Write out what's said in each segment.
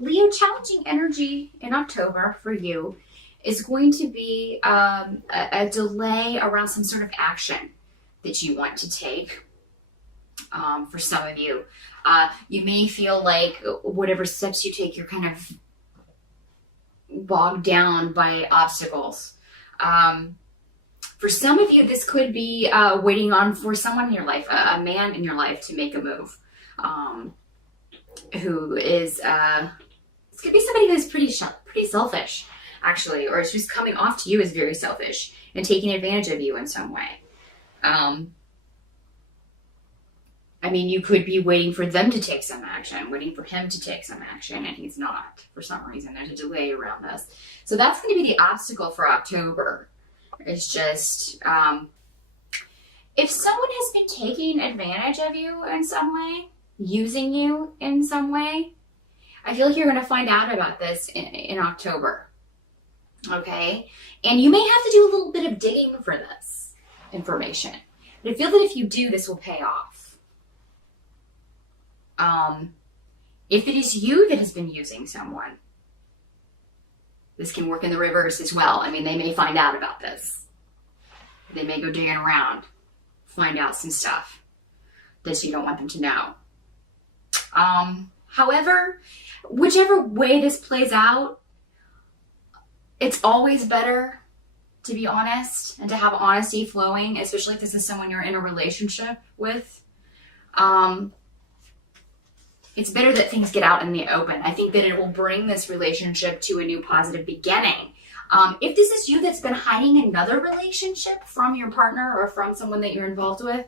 Leo, challenging energy in October for you is going to be a delay around some sort of action that you want to take. For some of you, you may feel like whatever steps you take, you're kind of bogged down by obstacles. For some of you, this could be waiting on for someone in your life, a man in your life, to make a move. Who is this could be somebody who's pretty selfish, actually, or is just coming off to you as very selfish and taking advantage of you in some way. I mean, you could be waiting for them to take some action, waiting for him to take some action, and he's not for some reason. There's a delay around this. So that's going to be the obstacle for October. It's just, if someone has been taking advantage of you in some way, using you in some way, I feel like you're going to find out about this in October. Okay? And you may have to do a little bit of digging for this information. But I feel that if you do, this will pay off. If it is you that has been using someone, this can work in the reverse as well. I mean, they may find out about this. They may go digging around, find out some stuff that you don't want them to know. However, whichever way this plays out, it's always better to be honest and to have honesty flowing, especially if this is someone you're in a relationship with. It's better that things get out in the open. I think that it will bring this relationship to a new positive beginning. If this is you that's been hiding another relationship from your partner or from someone that you're involved with,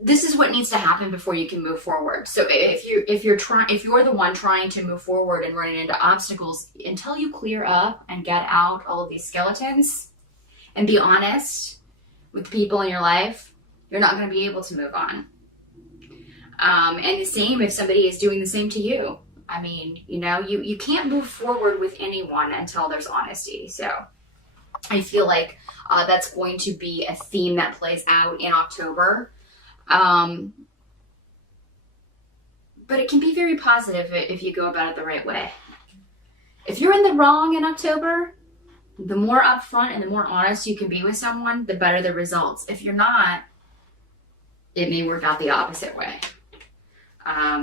this is what needs to happen before you can move forward. So if you're the one trying to move forward and running into obstacles, until you clear up and get out all of these skeletons and be honest with the people in your life, you're not going to be able to move on. And the same if somebody is doing the same to you. I mean, you can't move forward with anyone until there's honesty. So I feel like that's going to be a theme that plays out in October. But it can be very positive if you go about it the right way. If you're in the wrong in October, the more upfront and the more honest you can be with someone, the better the results. If you're not, it may work out the opposite way.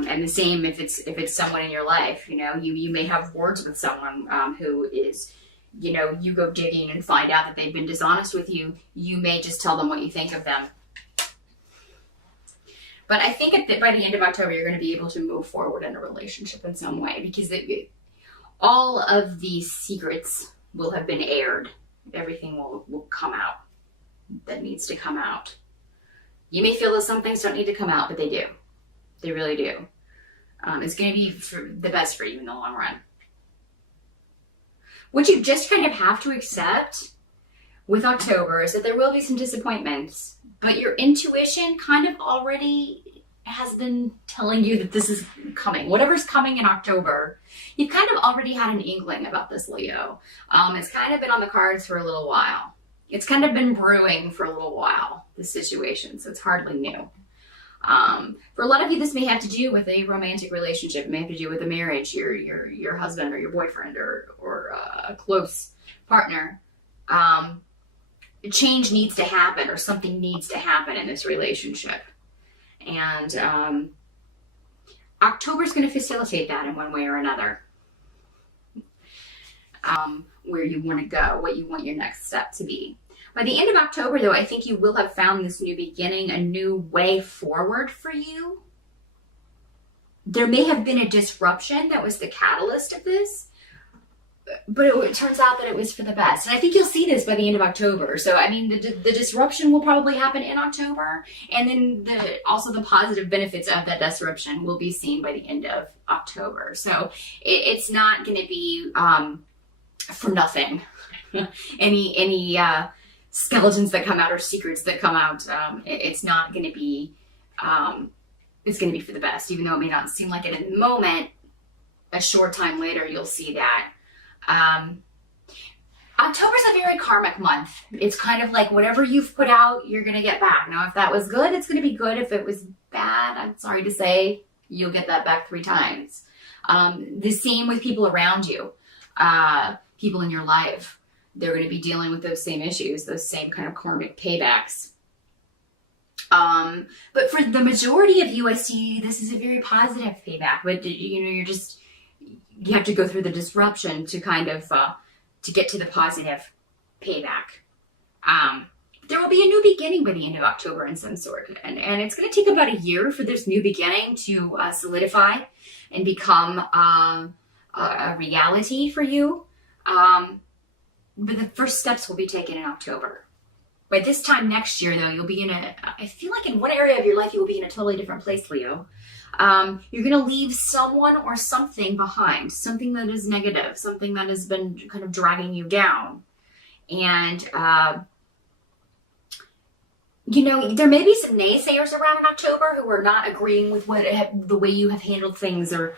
And the same if it's someone in your life, you may have words with someone who is, you go digging and find out that they've been dishonest with you. You may just tell them what you think of them. But I think by the end of October, you're going to be able to move forward in a relationship in some way, because all of these secrets will have been aired. Everything will come out that needs to come out. You may feel that some things don't need to come out, but they do. They really do. It's going to be the best for you in the long run. What you just kind of have to accept with October is that there will be some disappointments, but your intuition kind of already has been telling you that this is coming. Whatever's coming in October, you've kind of already had an inkling about this, Leo. It's kind of been on the cards for a little while. It's kind of been brewing for a little while, this situation, so it's hardly new. For a lot of you, this may have to do with a romantic relationship. It may have to do with a marriage, your husband or your boyfriend or a close partner. Change needs to happen, or something needs to happen in this relationship. And October's going to facilitate that in one way or another. Where you want to go, what you want your next step to be. By the end of October, though, I think you will have found this new beginning, a new way forward for you. There may have been a disruption that was the catalyst of this, but it turns out that it was for the best. And I think you'll see this by the end of October. So, I mean, the disruption will probably happen in October, and then also the positive benefits of that disruption will be seen by the end of October. So it's not going to be for nothing. Any skeletons that come out or secrets that come out, it's not going to be, it's going to be for the best, even though it may not seem like it in the moment. A short time later, you'll see that. October's a very karmic month. It's kind of like whatever you've put out, you're going to get back. Now, if that was good, it's going to be good. If it was bad, I'm sorry to say, you'll get that back 3 times. The same with people around you, people in your life. They're going to be dealing with those same issues, those same kind of karmic paybacks. But for the majority of you, I see this is a very positive payback. But you have to go through the disruption to kind of to get to the positive payback. There will be a new beginning by the end of October in some sort, and it's going to take about a year for this new beginning to solidify and become a reality for you. But the first steps will be taken in October. By this time next year, though, you'll be I feel like in one area of your life, you will be in a totally different place, Leo. You're going to leave someone or something behind, something that is negative, something that has been kind of dragging you down. And, there may be some naysayers around in October who are not agreeing with the way you have handled things or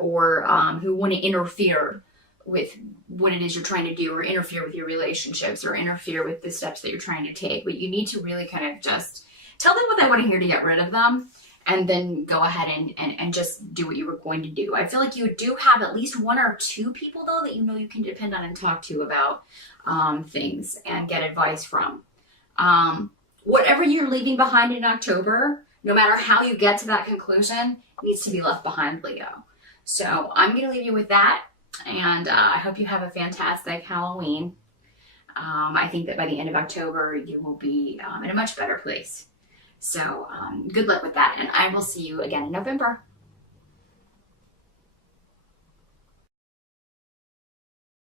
who want to interfere with what it is you're trying to do, or interfere with your relationships, or interfere with the steps that you're trying to take. But you need to really kind of just tell them what they want to hear to get rid of them, and then go ahead and just do what you were going to do. I feel like you do have at least 1 or 2 people, though, that you can depend on and talk to about things and get advice from. Whatever you're leaving behind in October, no matter how you get to that conclusion, needs to be left behind, Leo. So I'm going to leave you with that. And I hope you have a fantastic Halloween. I think that by the end of October, you will be in a much better place. So good luck with that. And I will see you again in November.